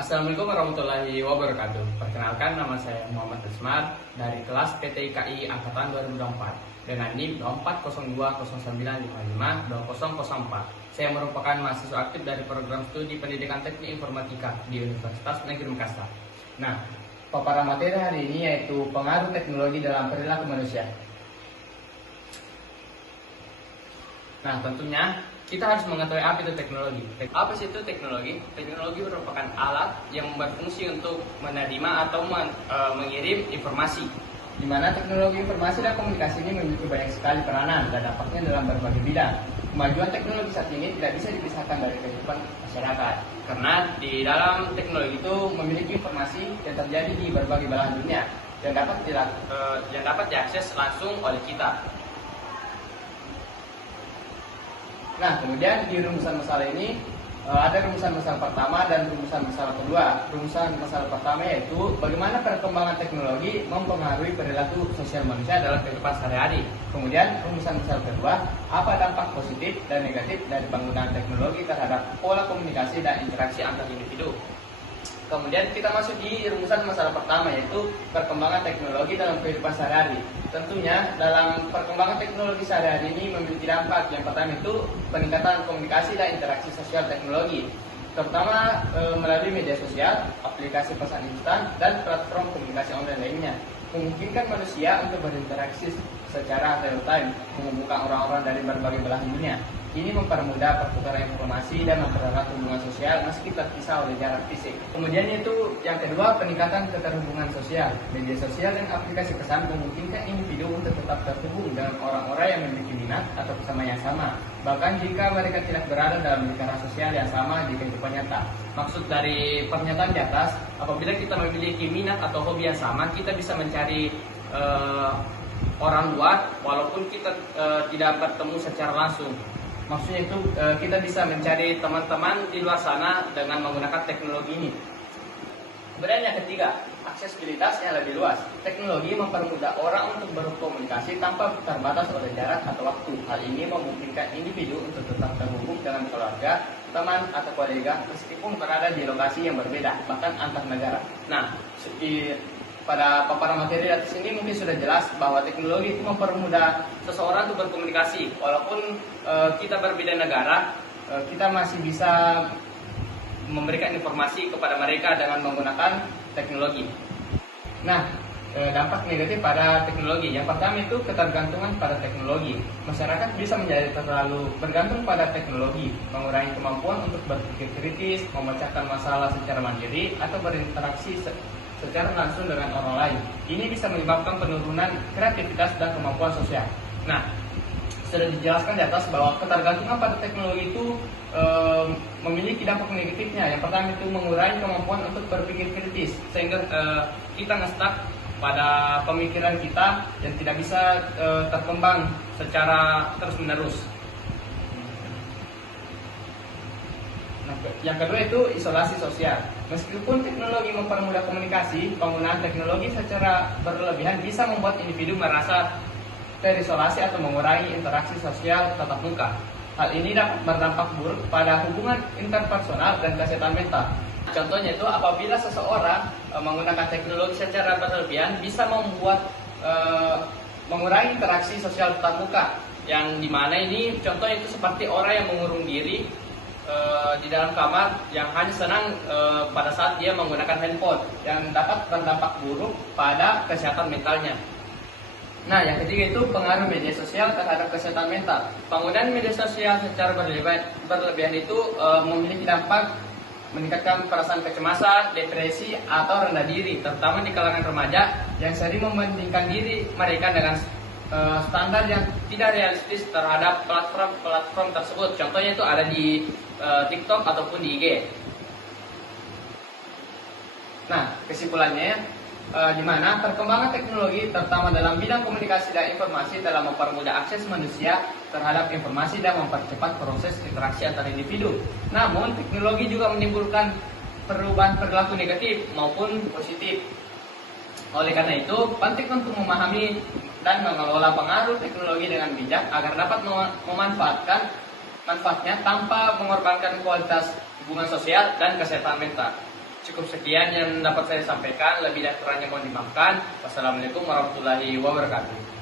Assalamualaikum warahmatullahi wabarakatuh. Perkenalkan, nama saya Muhammad Ismar dari kelas PTIKI Angkatan 2024 dengan NIM 40209552004. Saya merupakan mahasiswa aktif dari program studi pendidikan teknik informatika di Universitas Negeri Makassar. Nah, paparan materi hari ini yaitu pengaruh teknologi dalam perilaku manusia. Nah, tentunya kita harus mengetahui apa itu teknologi. Apa sih itu teknologi? Teknologi merupakan alat yang berfungsi untuk menerima atau mengirim informasi. Di mana teknologi informasi dan komunikasi ini memiliki banyak sekali peranan dan dampaknya dalam berbagai bidang. Kemajuan teknologi saat ini tidak bisa dipisahkan dari kehidupan masyarakat. Karena di dalam teknologi itu memiliki informasi yang terjadi di berbagai belahan dunia yang dapat diakses langsung oleh kita. Nah, kemudian di rumusan masalah ini ada rumusan masalah pertama dan rumusan masalah kedua. Rumusan masalah pertama yaitu bagaimana perkembangan teknologi mempengaruhi perilaku sosial manusia dalam kehidupan sehari-hari. Kemudian rumusan masalah kedua, apa dampak positif dan negatif dari penggunaan teknologi terhadap pola komunikasi dan interaksi antar individu. Kemudian kita masuk di rumusan masalah pertama yaitu perkembangan teknologi dalam kehidupan sehari-hari. Tentunya dalam perkembangan teknologi sehari-hari ini memiliki dampak. Yang pertama itu peningkatan komunikasi dan interaksi sosial teknologi, terutama melalui media sosial, aplikasi pesan instan, dan platform komunikasi online lainnya. Memungkinkan manusia untuk berinteraksi secara real time, menghubungkan orang-orang dari berbagai belahan dunia. Ini mempermudah pertukaran informasi dan mempererat hubungan sosial meski terpisah oleh jarak fisik. Kemudian itu yang kedua, peningkatan keterhubungan sosial. Media sosial dan aplikasi pesan memungkinkan individu untuk tetap terhubung dengan orang-orang yang memiliki minat atau kesamaan yang sama, bahkan jika mereka tidak berada dalam lingkaran sosial yang sama di kehidupan nyata. Maksud dari pernyataan di atas, apabila kita memiliki minat atau hobi yang sama, kita bisa mencari orang luar walaupun kita tidak bertemu secara langsung. Maksudnya itu kita bisa mencari teman-teman di luar sana dengan menggunakan teknologi ini. Kemudian yang ketiga, aksesibilitas yang lebih luas. Teknologi mempermudah orang untuk berkomunikasi tanpa terbatas oleh jarak atau waktu. Hal ini memungkinkan individu untuk tetap terhubung dengan keluarga, teman, atau kolega meskipun berada di lokasi yang berbeda, bahkan antar negara. Nah, pada paparan materi di atas ini mungkin sudah jelas bahwa teknologi itu mempermudah seseorang untuk berkomunikasi. Walaupun kita berbeda negara, kita masih bisa memberikan informasi kepada mereka dengan menggunakan teknologi. Nah, dampak negatif pada teknologi. Yang pertama itu ketergantungan pada teknologi. Masyarakat bisa menjadi terlalu bergantung pada teknologi, mengurangi kemampuan untuk berpikir kritis, memecahkan masalah secara mandiri, atau berinteraksi secara langsung dengan orang lain. Ini bisa menyebabkan penurunan kreativitas dan kemampuan sosial. Nah, sudah dijelaskan di atas bahwa ketergantungan pada teknologi itu memiliki dampak negatifnya. Yang pertama itu mengurangi kemampuan untuk berpikir kritis, sehingga kita nge-stuck pada pemikiran kita dan tidak bisa terkembang secara terus-menerus. Yang kedua itu isolasi sosial. Meskipun teknologi mempermudah komunikasi, penggunaan teknologi secara berlebihan bisa membuat individu merasa terisolasi atau mengurangi interaksi sosial tatap muka. Hal ini dapat berdampak buruk pada hubungan interpersonal dan kesehatan mental. Contohnya itu apabila seseorang menggunakan teknologi secara berlebihan bisa membuat mengurangi interaksi sosial tatap muka, yang dimana ini contohnya itu seperti orang yang mengurung diri di dalam kamar yang hanya senang pada saat dia menggunakan handphone, yang dapat berdampak buruk pada kesehatan mentalnya. Nah, yang ketiga itu pengaruh media sosial terhadap kesehatan mental. Penggunaan media sosial secara berlebihan itu memiliki dampak meningkatkan perasaan kecemasan, depresi, atau rendah diri, terutama di kalangan remaja yang sering membandingkan diri mereka dengan standar yang tidak realistis terhadap platform tersebut. Contohnya itu ada di TikTok ataupun di IG. Nah, kesimpulannya di mana perkembangan teknologi terutama dalam bidang komunikasi dan informasi telah mempermudah akses manusia terhadap informasi dan mempercepat proses interaksi antar individu. Namun, teknologi juga menimbulkan perubahan perilaku negatif maupun positif. Oleh karena itu, penting untuk memahami dan mengelola pengaruh teknologi dengan bijak agar dapat memanfaatkan manfaatnya tanpa mengorbankan kualitas hubungan sosial dan kesehatan mental. Cukup sekian yang dapat saya sampaikan, lebih dan kurangnya mohon dimaafkan. Wassalamualaikum warahmatullahi wabarakatuh.